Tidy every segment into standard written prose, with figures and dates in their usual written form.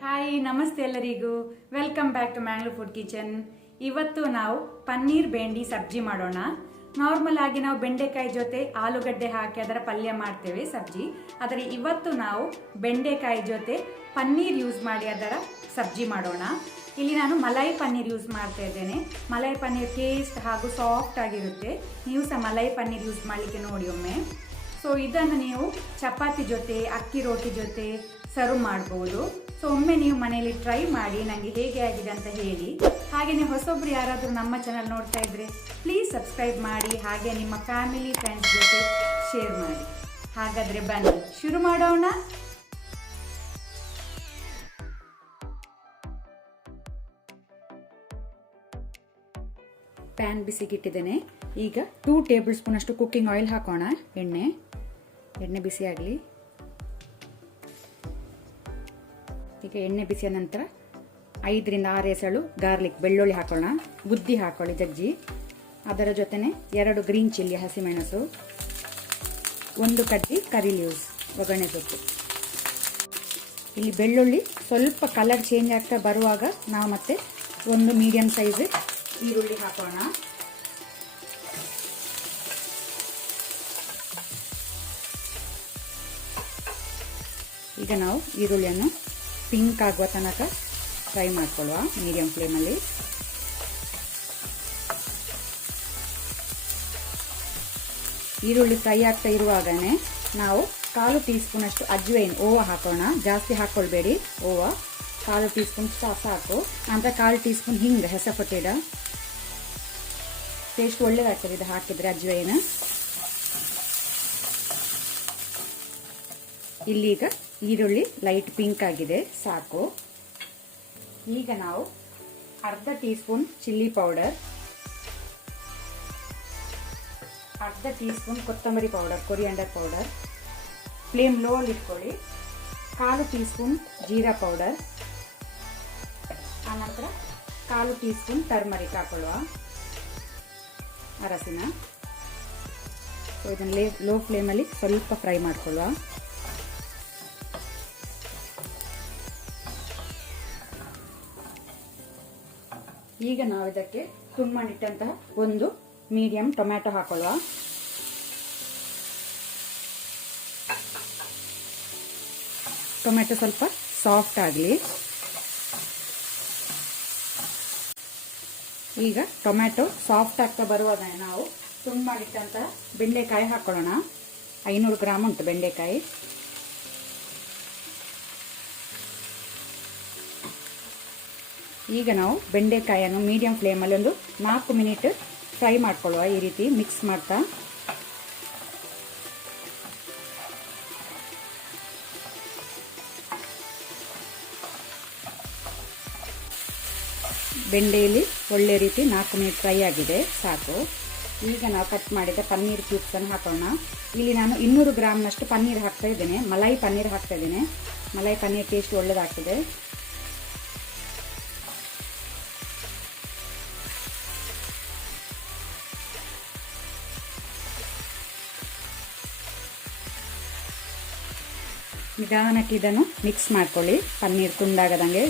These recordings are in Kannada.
ಹಾಯ್ ನಮಸ್ತೆ ಎಲ್ಲರಿಗೂ welcome back to Mangalore food kitchen. ಇವತ್ತು ನಾವು ಪನ್ನೀರ್ ಬೆಂಡಿ ಸಬ್ಜಿ ಮಾಡೋಣ. ನಾರ್ಮಲ್ ಆಗಿ ನಾವು ಬೆಂಡೆಕಾಯಿ ಜೊತೆ ಆಲೂಗಡ್ಡೆ ಹಾಕಿ ಅದರ ಪಲ್ಯ ಮಾಡ್ತೇವೆ ಸಬ್ಜಿ. ಆದರೆ ಇವತ್ತು ನಾವು ಬೆಂಡೆಕಾಯಿ ಜೊತೆ ಪನ್ನೀರ್ ಯೂಸ್ ಮಾಡಿ ಅದರ ಸಬ್ಜಿ ಮಾಡೋಣ. ಇಲ್ಲಿ ನಾನು ಮಲೈ ಪನ್ನೀರ್ ಯೂಸ್ ಮಾಡ್ತಾ ಇದ್ದೇನೆ. ಮಲೈ ಪನ್ನೀರ್ ಟೇಸ್ಟ್ ಹಾಗೂ ಸಾಫ್ಟ್ ಆಗಿರುತ್ತೆ. ನೀವು ಸಹ ಮಲೈ ಪನ್ನೀರ್ ಯೂಸ್ ಮಾಡಲಿಕ್ಕೆ ನೋಡಿ ಒಮ್ಮೆ. ಸೊ ಇದನ್ನು ನೀವು ಚಪಾತಿ ಜೊತೆ ಅಕ್ಕಿ ರೋಟಿ ಜೊತೆ ಸರ್ವ್ ಮಾಡ್ಬೋದು. ಸೊ ಒಮ್ಮೆ ನೀವು ಮನೆಯಲ್ಲಿ ಟ್ರೈ ಮಾಡಿ ನನಗೆ ಹೇಗೆ ಆಗಿದೆ ಅಂತ ಹೇಳಿ. ಹಾಗೆಯೇ ಹೊಸೊಬ್ರು ಯಾರಾದರೂ ನಮ್ಮ ಚಾನಲ್ ನೋಡ್ತಾ ಇದ್ರೆ ಪ್ಲೀಸ್ ಸಬ್ಸ್ಕ್ರೈಬ್ ಮಾಡಿ, ಹಾಗೆ ನಿಮ್ಮ ಫ್ಯಾಮಿಲಿ ಫ್ರೆಂಡ್ಸ್ ಜೊತೆ ಶೇರ್ ಮಾಡಿ. ಹಾಗಾದರೆ ಬನ್ನಿ ಶುರು ಮಾಡೋಣ. ಪ್ಯಾನ್ ಬಿಸಿಗಿಟ್ಟಿದ್ದೇನೆ. ಈಗ 2 ಟೇಬಲ್ ಸ್ಪೂನ್ ಅಷ್ಟು ಕುಕ್ಕಿಂಗ್ ಆಯಿಲ್ ಹಾಕೋಣ. ಎಣ್ಣೆ ಬಿಸಿ ಆಗಲಿ. ಈಗ ಎಣ್ಣೆ ಬಿಸಿಯ ನಂತರ 5 ರಿಂದ 6 ಎಸಳು ಗಾರ್ಲಿಕ್ ಬೆಳ್ಳುಳ್ಳಿ ಹಾಕೋಣ. ಗುದ್ದಿ ಹಾಕೊಳ್ಳಿ ಜಜ್ಜಿ. ಅದರ ಜೊತೆನೆ 2 ಗ್ರೀನ್ ಚಿಲ್ಲಿ ಹಸಿಮೆಣಸು, 1 ಕಡ್ಡಿ ಕರಿ ಲೀವ್ಸ್ ಒಗ್ಗರಣೆ ಸೊಪ್ಪು. ಇಲ್ಲಿ ಬೆಳ್ಳುಳ್ಳಿ ಸ್ವಲ್ಪ ಕಲರ್ ಚೇಂಜ್ ಆಗ್ತಾ ಬರುವಾಗ ನಾವು ಮತ್ತೆ 1 ಮೀಡಿಯಂ ಸೈಜ್ ಈರುಳ್ಳಿ ಹಾಕೋಣ. ಈಗ ನಾವು ಈರುಳ್ಳಿಯನ್ನು ಪಿಂಕ್ ಆಗುವ ತನಕ ಫ್ರೈ ಮಾಡ್ಕೊಳ್ಳುವ ಮೀಡಿಯಂ ಫ್ಲೇಮಲ್ಲಿ. ಈರುಳ್ಳಿ ಫ್ರೈ ಆಗ್ತಾ ಇರುವಾಗನೇ ನಾವು 1/4 ಟೀ ಸ್ಪೂನ್ ಅಷ್ಟು ಅಜ್ವೈನ್ ಓವ ಹಾಕೋಣ. ಜಾಸ್ತಿ ಹಾಕೊಳ್ಬೇಡಿ, ಓವ 1/4 ಟೀ ಸ್ಪೂನ್ ಸಾಕು. ನಂತರ 1/4 ಟೀ ಸ್ಪೂನ್ ಹಿಂಗೆ ಹೆಸಪಟ್ಟಿಡ, ಟೇಸ್ಟ್ ಒಳ್ಳೇದಾಗ್ತದೆ ಇದು ಹಾಕಿದ್ರೆ ಅಜ್ವೈನ್. ಇಲ್ಲೀಗ ಈರುಳ್ಳಿ ಲೈಟ್ ಪಿಂಕ್ ಆಗಿದೆ, ಸಾಕು. ಈಗ ನಾವು 1/2 teaspoon chilli powder, 1/2 teaspoon ಕೊತ್ತಂಬರಿ powder, coriander powder, flame low ಅಲ್ಲಿ ಇಟ್ಕೊಳ್ಳಿ. 1/4 ಟೀ ಸ್ಪೂನ್ ಜೀರಾ ಪೌಡರ್, ಆನಂತರ 1/4 ಟೀ ಸ್ಪೂನ್ ಟರ್ಮರಿಕ್ ಹಾಕೊಳ್ಳುವ, ಅರಸಿನ. ಸೊ ಇದನ್ನು ಲೋ ಫ್ಲೇಮಲ್ಲಿ ಸ್ವಲ್ಪ ಫ್ರೈ ಮಾಡ್ಕೊಳ್ಳುವ. ಈಗ ನಾವು ಇದಕ್ಕೆ ತುಂಡು ಮಾಡಿಟ್ಟಂತಹ 1 ಮೀಡಿಯಂ ಟೊಮ್ಯಾಟೊ ಹಾಕೊಳ್ಳುವ. ಟೊಮ್ಯಾಟೊ ಸ್ವಲ್ಪ ಸಾಫ್ಟ್ ಆಗಲಿ. ಈಗ ಟೊಮ್ಯಾಟೊ ಸಾಫ್ಟ್ ಆಗ್ತಾ ಬರುವಾಗ ನಾವು ತುಂಡು ಮಾಡಿಟ್ಟಂತಹ ಬೆಂಡೆಕಾಯಿ ಹಾಕೊಳ್ಳೋಣ. 500 ಗ್ರಾಮ್ ಉಂಟು ಬೆಂಡೆಕಾಯಿ. ಈಗ ನಾವು ಬೆಂಡೆಕಾಯನ್ನು ಮೀಡಿಯಂ ಫ್ಲೇಮಲ್ಲಿ 4 ಮಿನಿಟ್ ಫ್ರೈ ಮಾಡ್ಕೊಳ್ಳುವ. ಈ ರೀತಿ ಮಿಕ್ಸ್ ಮಾಡ್ತಾ ಬೆಂಡೆಯಲ್ಲಿ ಒಳ್ಳೆ ರೀತಿ 4 ಮಿನಿಟ್ ಫ್ರೈ ಆಗಿದೆ, ಸಾಕು. ಈಗ ನಾವು ಕಟ್ ಮಾಡಿದ ಪನ್ನೀರ್ ಕ್ಯೂಬ್ಸ್ ಅನ್ನು ಹಾಕೋಣ. ಇಲ್ಲಿ ನಾನು 200 ಗ್ರಾಮ್ನಷ್ಟು ಪನ್ನೀರ್ ಹಾಕ್ತಾ ಇದ್ದೇನೆ. ಮಲೈ ಪನ್ನೀರ್ ಹಾಕ್ತಾ ಇದ್ದೇನೆ. ಮಲೈ ಪನ್ನೀರ್ ಟೇಸ್ಟ್ ಒಳ್ಳೆದಾಗ್ತದೆ. ನಿಧಾನಕ್ಕೆ ಇದನ್ನು ಮಿಕ್ಸ್ ಮಾಡ್ಕೊಳ್ಳಿ, ಪನ್ನೀರ್ ತುಂಡಾಗದಂಗೆ.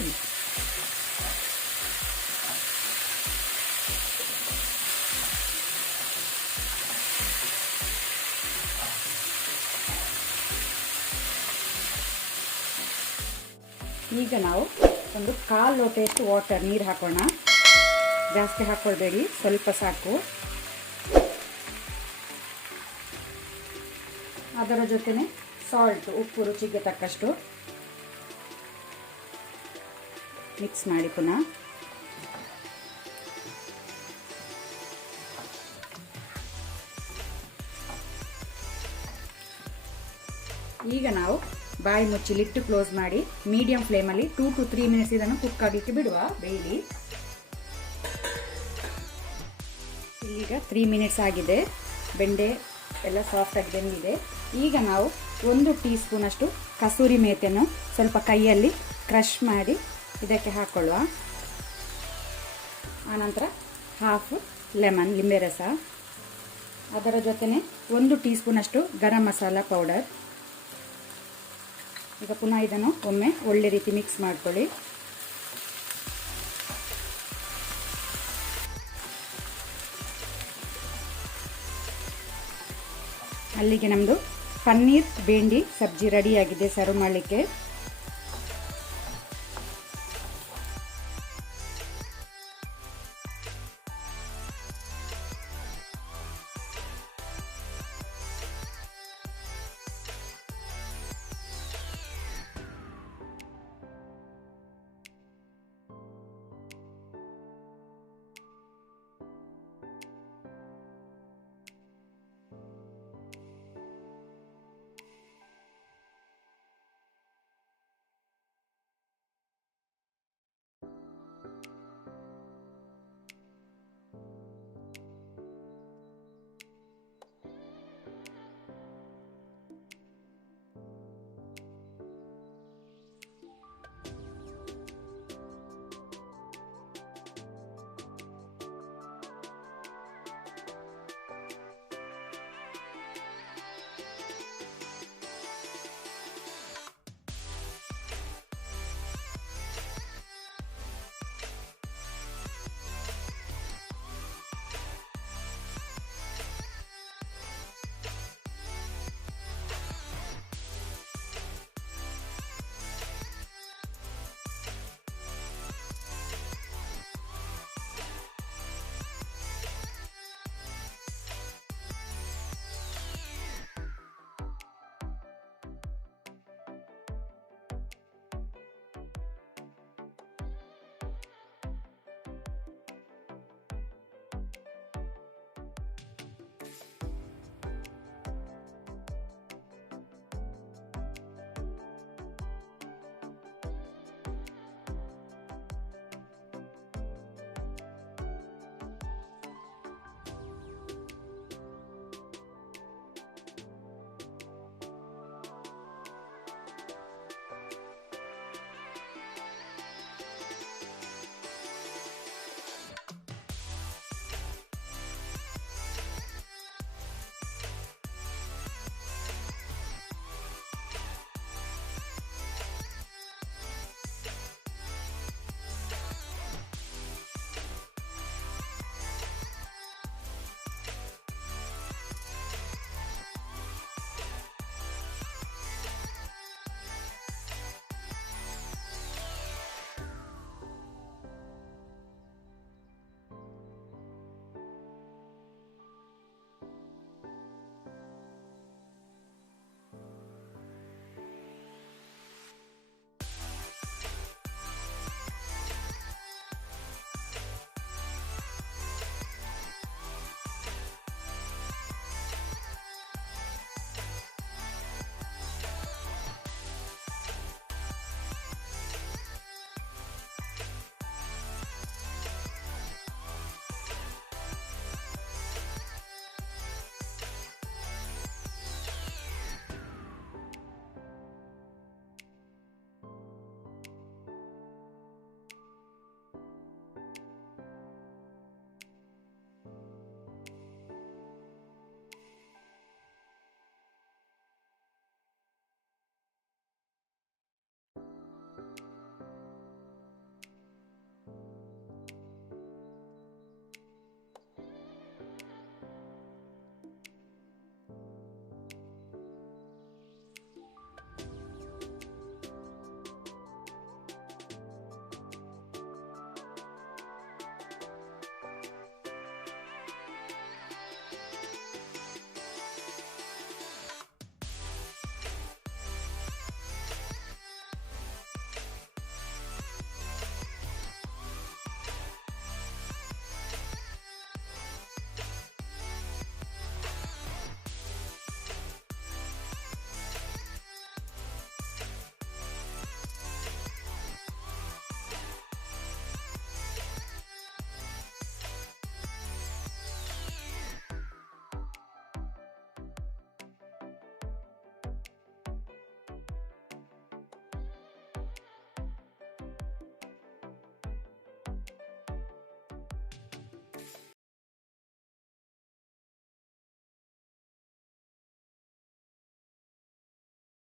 ಈಗ ನಾವು 1/4 ಲೋಟೆಯಷ್ಟು ವಾಟರ್ ನೀರು ಹಾಕೋಣ. ಜಾಸ್ತಿ ಹಾಕೊಳ್ಬೇಡಿ, ಸ್ವಲ್ಪ ಸಾಕು. ಅದರ ಜೊತೆನೆ ಸಾಲ್ಟ್, ಉಪ್ಪು ರುಚಿಗೆ ತಕ್ಕಷ್ಟು ಮಿಕ್ಸ್ ಮಾಡಿ ಪುನಃ. ಈಗ ನಾವು ಬಾಯಿ ಮುಚ್ಚಿ ಲಿಟ್ಟು ಕ್ಲೋಸ್ ಮಾಡಿ ಮೀಡಿಯಂ ಫ್ಲೇಮಲ್ಲಿ 2 to 3 ಮಿನಿಟ್ಸ್ ಇದನ್ನು ಕುಕ್ ಆಗಲಿಕ್ಕೆ ಬಿಡುವ, ಬೇಯಲಿ. ಈಗ 3 ಮಿನಿಟ್ಸ್ ಆಗಿದೆ. ಬೆಂಡೆ ಎಲ್ಲ ಸಾಫ್ಟ್ ಆಗಿ ಬೆಂದಿದೆ. ಈಗ ನಾವು 1 ಟೀ ಸ್ಪೂನ್ ಅಷ್ಟು ಕಸೂರಿ ಮೇಥಿಯನ್ನು ಸ್ವಲ್ಪ ಕೈಯಲ್ಲಿ ಕ್ರಷ್ ಮಾಡಿ ಇದಕ್ಕೆ ಹಾಕೊಳ್ಳುವ. ಆನಂತರ 1/2 ಲೆಮನ್, ಲಿಂಬೆ ರಸ. ಅದರ ಜೊತೆನೆ 1 ಟೀ ಸ್ಪೂನ್ ಅಷ್ಟು ಗರಂ ಮಸಾಲ ಪೌಡರ್, ಈಗ ಪುನಃ ಇದನ್ನು ಒಮ್ಮೆ ಒಳ್ಳೆ ರೀತಿ ಮಿಕ್ಸ್ ಮಾಡ್ಕೊಳ್ಳಿ. ಅಲ್ಲಿಗೆ ನಮ್ಮದು ಪನ್ನೀರ್ ಬೇಂಡಿ ಸಬ್ಜಿ ರೆಡಿಯಾಗಿದೆ ಸರ್ವ್ ಮಾಡಲಿಕ್ಕೆ.